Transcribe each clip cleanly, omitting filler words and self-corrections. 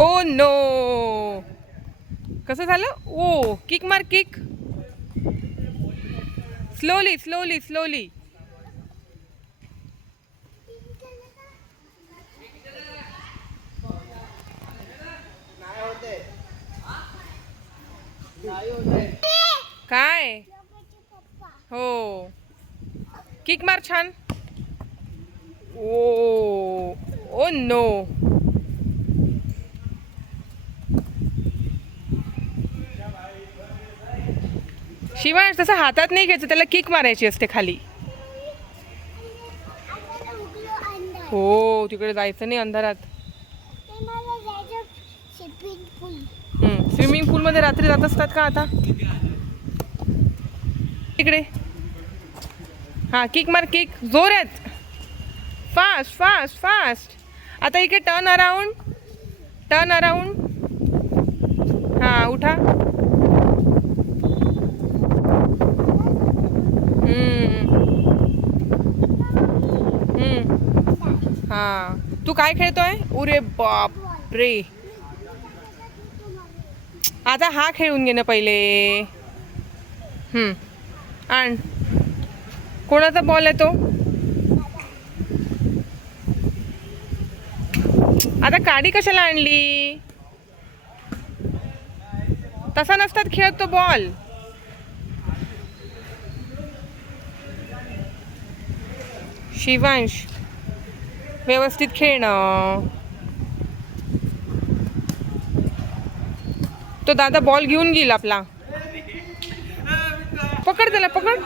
Oh no, कसं झालं? ओ kick मार, किक. Slowly slowly slowly. काय? हो, किक मार छान. ओ ओ नो. शिवांश तसं हातात नाही घ्यायचं, त्याला किक मारायची असते खाली. हो, तिकडे जायचं नाही अंधारात. स्विमिंग पूल मध्ये रात्री जात असतात का आता? तिकडे हा, किक मार, किक जोरात. Fast fast fast. आता इकडे टर्न अराउंड, टर्न अराउंड. हा, उठा. हा, तू काय खेळतोय? उरे बाप रे. आता हा खेळून घे ना पहिले. आण. कोणाचा बॉल आहे तो? आता काडी कशाला आणली? तसा नसतात खेळत तो बॉल. शिवांश, व्यवस्थित खेळणं. तो दादा बॉल घेऊन गेला आपला. पकड त्याला, पकड.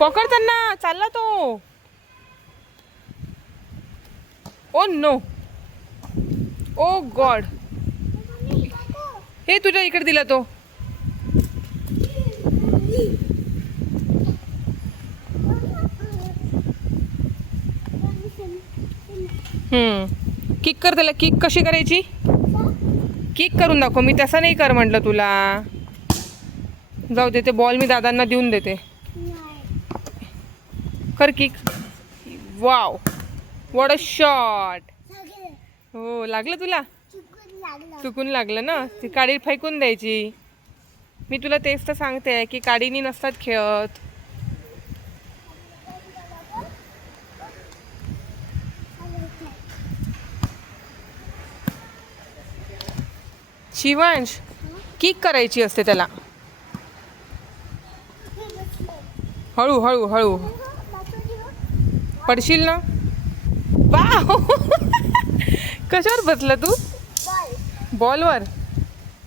पकड त्यांना, चालला तो. ओ नो, ओ गॉड. हे तुझ्या इकडे दिला तो. किक कर त्याला. किक कशी करायची? किक करून दाखव. मी तसं नाही कर म्हटलं तुला. जाऊ दे, ते बॉल मी दादांना देऊन देते. कर kick. Wow, what a shot. हो, लागलं तुला? चुकून लागलं ना. ती काडी फेकून द्यायची. मी तुला तेच तर सांगते की काडीनी नसतात खेळत. शिवांश, किक करायची असते त्याला. हळू हळू हळू. पडशील ना. वाव. कशावर बसला तू? बॉलवर.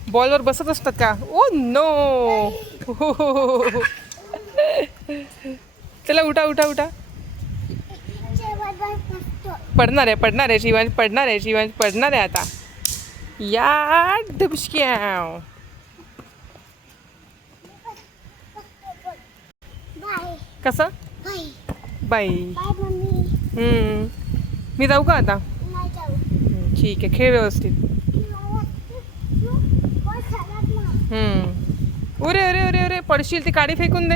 बॉलवर बसत असतात का? Oh no. चला, उठा उठा उठा. पडणार आहे, पडणार आहे शिवांश, पडणार आहे शिवांश, पडणार आहे आता. या डुबश्क्याव. कसं? बाय. मी जाऊ का आता? ठीक आहे, खेळ व्यवस्थित. अरे अरे अरे अरे, पडशील. ती काडी फेकून दे.